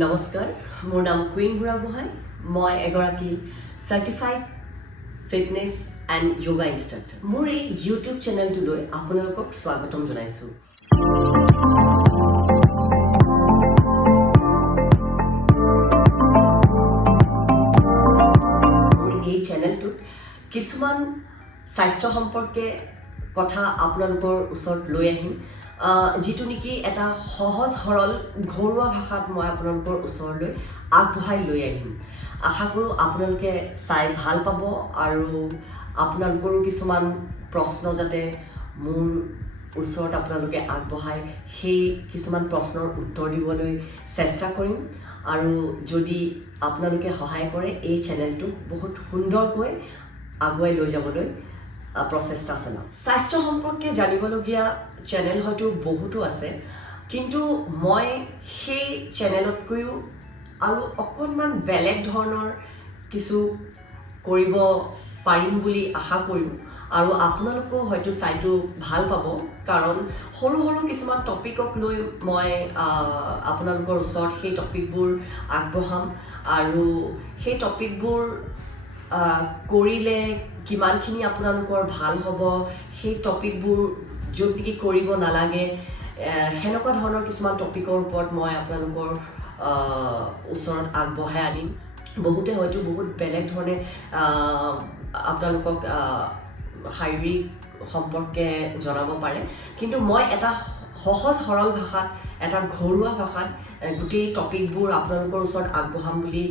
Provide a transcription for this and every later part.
নমস্কাৰ, মোৰ নাম কুইন বুঢ়াগোহাঁই। মই এগৰাকী certified fitness and yoga instructor. মোৰ এই ইউটিউব চেনেলটোলৈ আপোনালোকক স্বাগতম জনাইছোঁ। মোৰ এই চেনেলটোত কিছুমান স্বাস্থ্য সম্পৰ্কে কথা আপোনালোকৰ ওচৰত লৈ আহিম, যিটো নেকি এটা সহজ সৰল ঘৰুৱা ভাষাত মই আপোনালোকৰ ওচৰলৈ আগবঢ়াই লৈ আহিম। আশা কৰোঁ আপোনালোকে চাই ভাল পাব আৰু আপোনালোকৰো কিছুমান প্ৰশ্ন যাতে মোৰ ওচৰত আপোনালোকে আগবঢ়াই সেই কিছুমান প্ৰশ্নৰ উত্তৰ দিবলৈ চেষ্টা কৰিম। আৰু যদি আপোনালোকে সহায় কৰে এই চেনেলটোক বহুত সুন্দৰকৈ আগুৱাই লৈ যাবলৈ প্ৰচেষ্টা চলাম। স্বাস্থ্য সম্পৰ্কে জানিবলগীয়া চেনেল হয়তো বহুতো আছে, কিন্তু মই সেই চেনেলতকৈও আৰু অকণমান বেলেগ ধৰণৰ কিছু কৰিব পাৰিম বুলি আশা কৰিম। আৰু আপোনালোকেও হয়তো চাইটো ভাল পাব, কাৰণ সৰু সৰু কিছুমান টপিকক লৈ মই আপোনালোকৰ ওচৰত সেই টপিকবোৰ আগবঢ়াম। আৰু সেই টপিকবোৰ কৰিলে কিমানখিনি আপোনালোকৰ ভাল হ'ব, সেই টপিকবোৰ য'ত নেকি কৰিব নালাগে, সেনেকুৱা ধৰণৰ কিছুমান টপিকৰ ওপৰত মই আপোনালোকৰ ওচৰত আগবঢ়াই আনিম। বহুতে হয়তো বহুত বেলেগ ধৰণে আপোনালোকক শাৰীৰিক সম্পৰ্কে জনাব পাৰে, কিন্তু মই এটা সহজ সৰল ভাষাত, এটা ঘৰুৱা ভাষাত গোটেই টপিকবোৰ আপোনালোকৰ ওচৰত আগবঢ়াম বুলি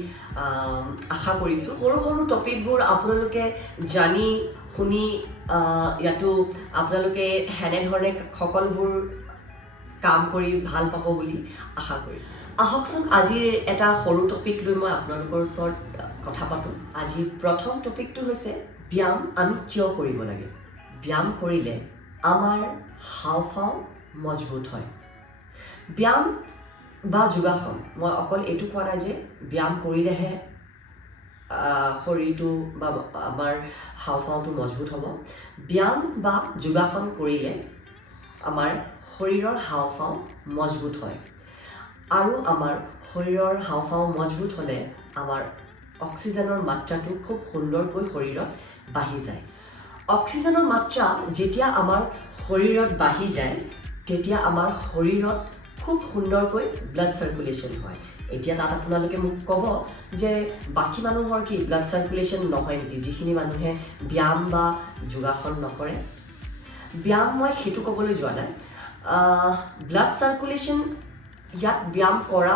আশা কৰিছোঁ। সৰু সৰু টপিকবোৰ আপোনালোকে জানি শুনি ইয়াতো আপোনালোকে সেনেধৰণে সকলোবোৰ কাম কৰি ভাল পাব বুলি আশা কৰিছোঁ। আহকচোন আজিৰ এটা সৰু টপিক লৈ মই আপোনালোকৰ ওচৰত কথা পাতোঁ। আজিৰ প্ৰথম টপিকটো হৈছে ব্যায়াম আমি কিয় কৰিব লাগে। ব্যায়াম কৰিলে আমাৰ হাওঁফাওঁ মজবুত হয়। ব্যায়াম বা যোগাসন, মই অকল এইটো কোৱা নাই যে ব্যায়াম কৰিলেহে শৰীৰটো বা আমাৰ হাওঁফাওঁটো মজবুত হ'ব। ব্যায়াম বা যোগাসন কৰিলে আমাৰ শৰীৰৰ হাওঁফাওঁ মজবুত হয়, আৰু আমাৰ শৰীৰৰ হাওঁফাওঁ মজবুত হ'লে আমাৰ অক্সিজেনৰ মাত্ৰাটো খুব সুন্দৰকৈ শৰীৰত বাঢ়ি যায়। অক্সিজেনৰ মাত্ৰা যেতিয়া আমাৰ শৰীৰত বাঢ়ি যায়, তেতিয়া আমাৰ শৰীৰত খুব সুন্দৰকৈ ব্লাড চাৰ্কুলেশ্যন হয়। এতিয়া তাত আপোনালোকে মোক ক'ব যে বাকী মানুহৰ কি ব্লাড চাৰ্কুলেশ্যন নহয় নেকি, যিখিনি মানুহে ব্যায়াম বা যোগাসন নকৰে? ব্যায়াম মই সেইটো ক'বলৈ যোৱা নাই। ব্লাড চাৰ্কুলেশ্যন ইয়াত ব্যায়াম কৰা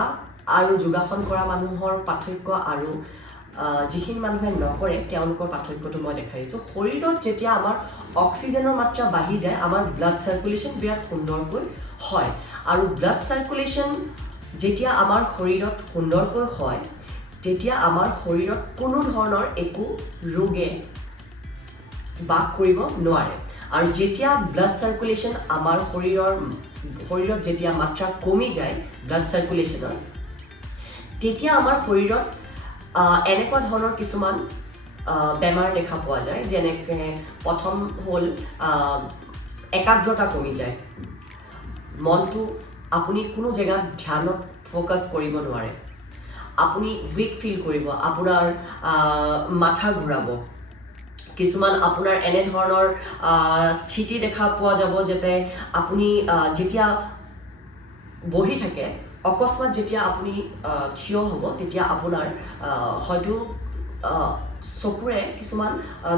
আৰু যোগাসন কৰা মানুহৰ পাৰ্থক্য আৰু যিখিনি মানুহে নকৰে তেওঁলোকৰ পাৰ্থক্যটো মই দেখাইছোঁ। শৰীৰত যেতিয়া আমাৰ অক্সিজেনৰ মাত্ৰা বাঢ়ি যায়, আমাৰ ব্লাড চাৰ্কুলেশ্যন বিৰাট সুন্দৰকৈ হয়। আৰু ব্লাড চাৰ্কুলেশ্যন যেতিয়া আমাৰ শৰীৰত সুন্দৰকৈ হয়, তেতিয়া আমাৰ শৰীৰত কোনো ধৰণৰ একো ৰোগে বাস কৰিব নোৱাৰে। আৰু যেতিয়া ব্লাড চাৰ্কুলেশ্যন আমাৰ শৰীৰত যেতিয়া মাত্ৰা কমি যায় ব্লাড চাৰ্কুলেশ্যনৰ, তেতিয়া আমাৰ শৰীৰত এনেকুৱা ধৰণৰ কিছুমান বেমাৰ দেখা পোৱা যায়। যেনেকৈ প্ৰথম হ'ল একাগ্ৰতা কমি যায়। মনটো আপুনি কোনো জেগাত ধ্যানত ফ'কাছ কৰিব নোৱাৰে। আপুনি উইক ফিল কৰিব, আপোনাৰ মাথা ঘূৰাব। কিছুমান আপোনাৰ এনেধৰণৰ স্থিতি দেখা পোৱা যাব, যাতে আপুনি যেতিয়া বহি থাকে, অকস্মাত যেতিয়া আপুনি থিয় হ'ব, তেতিয়া আপোনাৰ হয়তো চকুৰে কিছুমান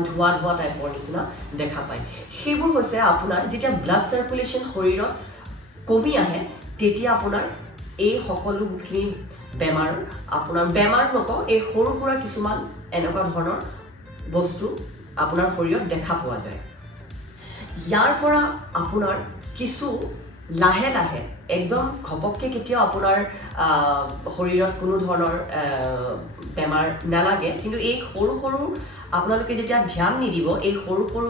ধোঁৱা ধোঁৱা টাইপৰ নিচিনা দেখা পায়। সেইবোৰ হৈছে আপোনাৰ যেতিয়া ব্লাড চাৰ্কুলেশ্যন শৰীৰত কমি আহে, তেতিয়া আপোনাৰ এই সকলোখিনি বেমাৰ নকওঁ, এই সৰু সুৰা কিছুমান এনেকুৱা ধৰণৰ বস্তু আপোনাৰ শৰীৰত দেখা পোৱা যায়। ইয়াৰ পৰা আপোনাৰ কিছু লাহে লাহে, একদম ঘপককৈ কেতিয়াও আপোনাৰ শৰীৰত কোনো ধৰণৰ বেমাৰ নালাগে, কিন্তু এই সৰু সৰু আপোনালোকে যেতিয়া ধ্যান নিদিব, এই সৰু সৰু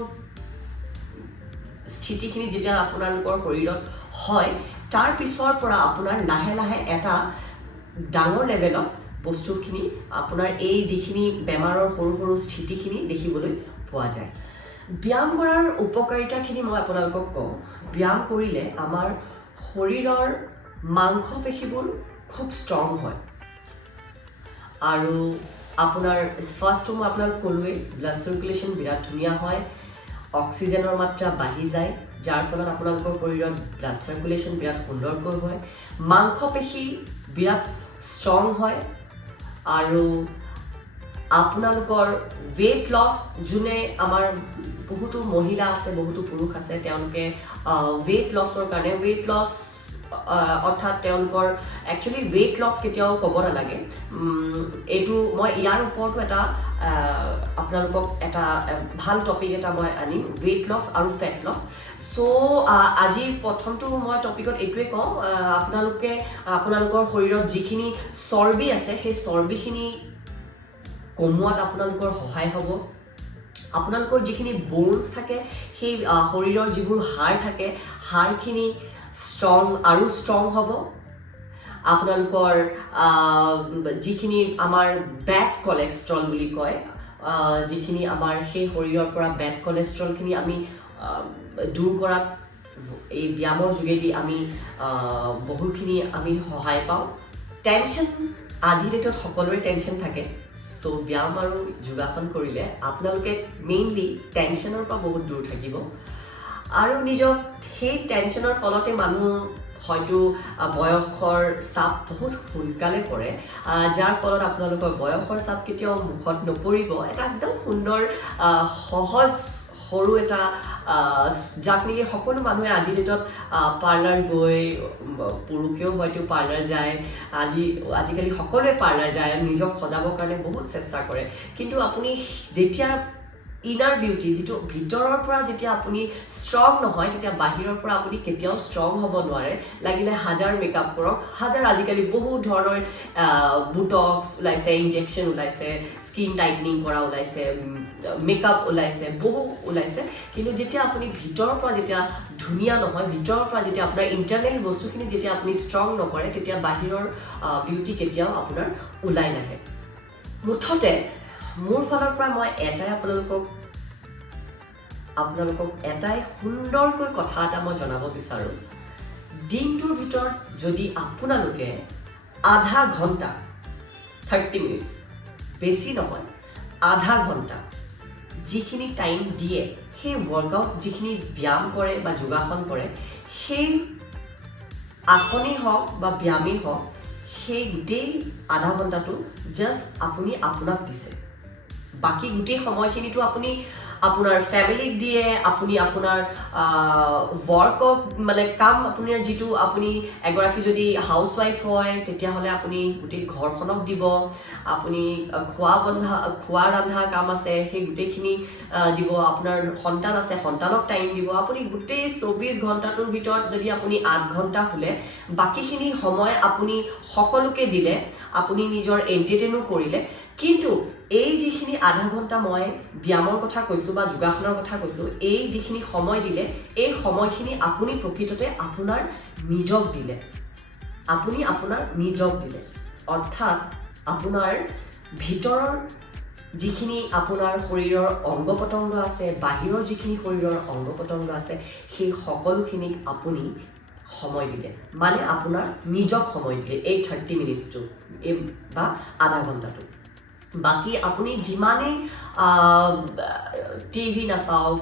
স্থিতিখিনি যেতিয়া আপোনালোকৰ শৰীৰত হয়, তাৰ পিছৰ পৰা আপোনাৰ লাহে লাহে এটা ডাঙৰ লেভেলত বস্তুখিনি আপোনাৰ এই যিখিনি বেমাৰৰ সৰু সৰু স্থিতিখিনি দেখিবলৈ পোৱা যায়। ব্যায়াম কৰাৰ উপকাৰিতাখিনি মই আপোনালোকক কওঁ। ব্যায়াম কৰিলে আমাৰ শৰীৰৰ মাংসপেশীবোৰ খুব ষ্ট্ৰং হয় আৰু আপোনাৰ ফাৰ্ষ্টটো মই আপোনাক ক'লোৱেই ব্লাড চাৰ্কুলেশ্যন বিৰাট ধুনীয়া হয় অক্সিজেনৰ মাত্ৰা বাঢ়ি যায় যাৰ ফলত আপোনালোকৰ শৰীৰত ব্লাড চাৰ্কুলেশ্যন বিৰাট সুন্দৰকৈ হয় মাংসপেশী বিৰাট ষ্ট্ৰং হয় আৰু আপোনালোকৰ ৱেইট লছ যোনে আমাৰ বহুতো মহিলা আছে বহুতো পুৰুষ আছে তেওঁলোকে ৱেইট লছৰ কাৰণে ৱেইট লছ অৰ্থাৎ তেওঁলোকৰ একচুৱেলি ৱেইট লছ কেতিয়াও ক'ব নালাগে এইটো মই ইয়াৰ ওপৰতো এটা আপোনালোকক এটা ভাল টপিক এটা মই আনিম ৱেইট লছ আৰু ফেট লছ চ' আজিৰ প্ৰথমটো মই টপিকত এইটোৱে কওঁ আপোনালোকৰ শৰীৰত যিখিনি চৰ্বি আছে সেই চৰ্বিখিনি কমোৱাত আপোনালোকৰ সহায় হ'ব আপোনালোকৰ যিখিনি ব'নছ থাকে সেই শৰীৰৰ যিবোৰ হাড় থাকে হাড়খিনি ষ্ট্ৰং আৰু ষ্ট্ৰং হ'ব আপোনালোকৰ যিখিনি আমাৰ বেড কলেষ্ট্ৰল বুলি কয় যিখিনি আমাৰ সেই শৰীৰৰ পৰা বেড কলেষ্ট্ৰলখিনি আমি দূৰ কৰাত এই ব্যায়ামৰ যোগেদি আমি বহুখিনি আমি সহায় পাওঁ টেনশ্যন আজিৰ ডেটত সকলোৰে টেনশ্যন থাকে চ' ব্যায়াম আৰু যোগাসন কৰিলে আপোনালোকে মেইনলি টেনশ্যনৰ পৰা বহুত দূৰ থাকিব আৰু নিজক সেই টেনশ্যনৰ ফলতে মানুহ হয়তো বয়সৰ চাপ বহুত সোনকালে পৰে যাৰ ফলত আপোনালোকৰ বয়সৰ চাপ কেতিয়াও মুখত নপৰিব এটা একদম সুন্দৰ সহজ সৰু এটা যাক নেকি সকলো মানুহে আজিৰ ডেটত পাৰ্লাৰ গৈ পুৰুষেও হয়তো পাৰ্লাৰ যায় আজিকালি সকলোৱে পাৰ্লাৰ যায় নিজক সজাবৰ কাৰণে বহুত চেষ্টা কৰে কিন্তু আপুনি যেতিয়া ইনাৰ বিউটি যিটো ভিতৰৰ পৰা যেতিয়া আপুনি ষ্ট্ৰং নহয় তেতিয়া বাহিৰৰ পৰা আপুনি কেতিয়াও ষ্ট্ৰং হ'ব নোৱাৰে লাগিলে হাজাৰ মেকআপ কৰক হাজাৰ আজিকালি বহুত ধৰণৰ বুটক্স ওলাইছে ইনজেকশ্যন ওলাইছে স্কিন টাইটনিং কৰা ওলাইছে মেকআপ ওলাইছে বহু ওলাইছে কিন্তু যেতিয়া আপুনি ভিতৰৰ পৰা যেতিয়া ধুনীয়া নহয় ভিতৰৰ পৰা যেতিয়া আপোনাৰ ইণ্টাৰনেল বস্তুখিনি যেতিয়া আপুনি ষ্ট্ৰং নকৰে তেতিয়া বাহিৰৰ বিউটি কেতিয়াও আপোনাৰ ওলাই নাহে মুঠতে মোৰ ফালৰ পৰা মই এটাই আপোনালোকক এটাই সুন্দৰকৈ কথা এটা মই জনাব বিচাৰোঁ দিনটোৰ ভিতৰত যদি আপোনালোকে আধা ঘণ্টা 30 মিনিটছ বেছি নহয় আধা ঘণ্টা যিখিনি টাইম দিয়ে সেই ৱৰ্কআউট যিখিনি ব্যায়াম কৰে বা যোগাসন কৰে সেই আসনেই হওক বা ব্যায়ামেই হওক সেই গোটেই আধা ঘণ্টাটো জাষ্ট আপুনি আপোনাক দিছে বাকি গোটেই সময়খিনিতো আপুনি আপোনাৰ ফ্যামিলিক দিয়ে আপুনি আপোনাৰ ওয়াৰ্কক মানে কাম আপোনাৰ যিটো আপুনি এগৰাকী যদি হাউসৱাইফ হয় তেতিয়াহলে আপুনি গোটেই ঘৰখনক দিব আপুনি খোৱা ৰন্ধা কাম আছে সেই গোটেইখিনি দিব আপোনাৰ সন্তান আছে সন্তানক টাইম দিব আপুনি গোটেই 24 ঘণ্টাটোৰ ভিতৰত যদি আপুনি 8 ঘণ্টা শুলে বাকিখিনি সময় আপুনি সকলোকে দিলে আপুনি নিজৰ এন্টাৰটেইনো কৰিলে কিন্তু এই যিখিনি আধা ঘণ্টা মই ব্যায়ামৰ কথা কৈছো বা যোগাসনৰ কথা কৈছো এই যিখিনি সময় দিলে এই সময়খিনি আপুনি প্ৰকৃততে আপোনাৰ নিজক দিলে আপুনি আপোনাৰ নিজক দিলে অৰ্থাৎ আপোনাৰ ভিতৰৰ যিখিনি আপোনাৰ শৰীৰৰ অংগ পতংগ আছে বাহিৰৰ যিখিনি শৰীৰৰ অংগ পতংগ আছে সেই সকলোখিনিক আপুনি সময় দিলে মানে আপোনাৰ নিজক সময় দিলে এই 30 মিনিটছটো বা আধা ঘণ্টাটো বাকি আপুনি যিমানে টিভি নাচাওক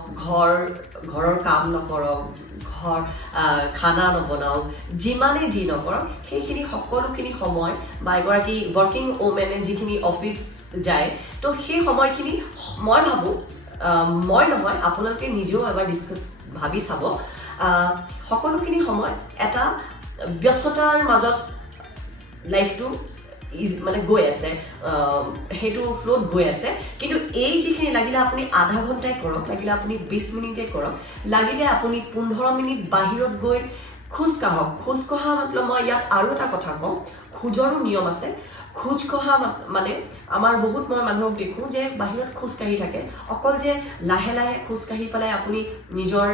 ঘৰৰ কাম নকৰক ঘৰ খানা নবনাওক যিমানে যি নকৰক সেইখিনি সকলোখিনি সময় বা এগৰাকী ৱৰ্কিং ওমেনে যিখিনি অফিচ যায় তো সেই সময়খিনি মই ভাবো মই নহয় আপোনালোকে নিজেও এবাৰ ডিসকাস ভাবি চাব সকলোখিনি সময় এটা ব্যস্ততাৰ মাজত লাইফটো মানে গৈ আছে হেতু ফ্লোত গৈ আছে কিন্তু এই যিখিনি লাগিলে আপুনি আধা ঘণ্টাই কৰক লাগিলে আপুনি 20 মিনিটে কৰক লাগিলে আপুনি 15 মিনিট বাহিৰত গৈ খোজ কাঢ়া মানে মই ইয়াত আৰু এটা কথা কওঁ খোজৰো নিয়ম আছে খোজ কঢ়া মানে আমাৰ বহুত মই মানুহক দেখো যে বাহিৰত খোজ কাঢ়ি থাকে অকল যে লাহে লাহে খোজ কাঢ়ি পেলাই আপুনি নিজৰ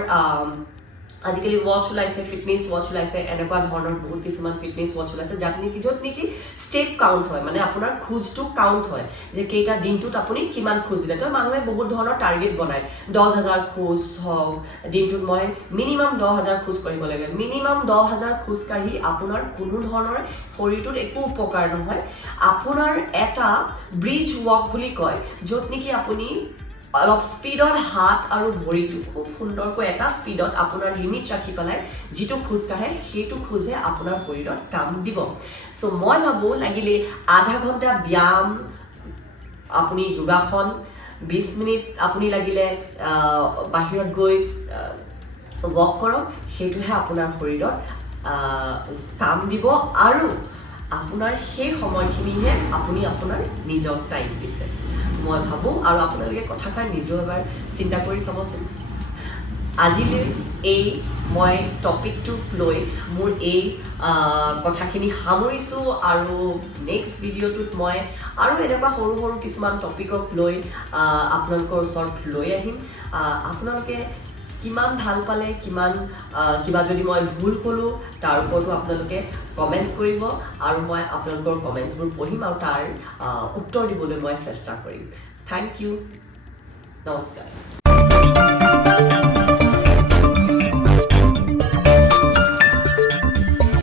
আজিকালি ৱাচ ওলাইছে, ফিটনেছ ৱাচ ওলাইছে, এনেকুৱা ধৰণৰ বহুত কিছুমান ফিটনেছ ৱাচ ওলাইছে য'ত নেকি ষ্টেপ কাউণ্ট হয়, মানে আপোনাৰ খোজটো কাউণ্ট হয় যে কেইটা দিনটোত আপুনি কিমান খোজ দিলে। তো মানুহে বহুত ধৰণৰ টাৰ্গেট বনায়, 10,000 খোজ হওক, দিনটোত মই মিনিমাম 10,000 খোজ কাঢ়িব লাগে। মিনিমাম 10,000 খোজ কাঢ়ি আপোনাৰ কোনো ধৰণৰ শৰীৰটোত একো উপকাৰ নহয়। আপোনাৰ এটা ব্ৰিজ ৱাক বুলি কয়, য'ত নেকি আপুনি অলপ স্পীডত হাত আৰু ভৰিটো খুব সুন্দৰকৈ এটা স্পীডত আপোনাৰ লিমিট ৰাখি পেলাই যিটো খোজ কাঢ়ে সেইটো খোজে আপোনাৰ শৰীৰত কাম দিব। চ' মই ভাবোঁ লাগিলে আধা ঘণ্টা ব্যায়াম, আপুনি যোগাসন, 20 মিনিট আপুনি লাগিলে বাহিৰত গৈ ৱাক কৰক, সেইটোহে আপোনাৰ শৰীৰত কাম দিব আৰু আপোনাৰ সেই সময়খিনিহে আপুনি আপোনাৰ নিজক টাইম দিছে মই ভাবোঁ। আৰু আপোনালোকে কথাষাৰ নিজেও এবাৰ চিন্তা কৰি চাবচোন। আজিলৈ এই মই টপিকটোক লৈ মোৰ এই কথাখিনি সামৰিছোঁ আৰু নেক্সট ভিডিঅ'টোত মই আৰু এনেকুৱা সৰু সৰু কিছুমান টপিকক লৈ আপোনালোকৰ ওচৰত লৈ আহিম। আপোনালোকে কিমান ভাল পালে, কিবা যদি মই ভুল ক'লোঁ তাৰ ওপৰতো আপোনালোকে কমেণ্টছ কৰিব আৰু মই আপোনালোকৰ কমেণ্টছবোৰ পঢ়িম আৰু তাৰ উত্তৰ দিবলৈ মই চেষ্টা কৰিম। থেংক ইউ, নমস্কাৰ।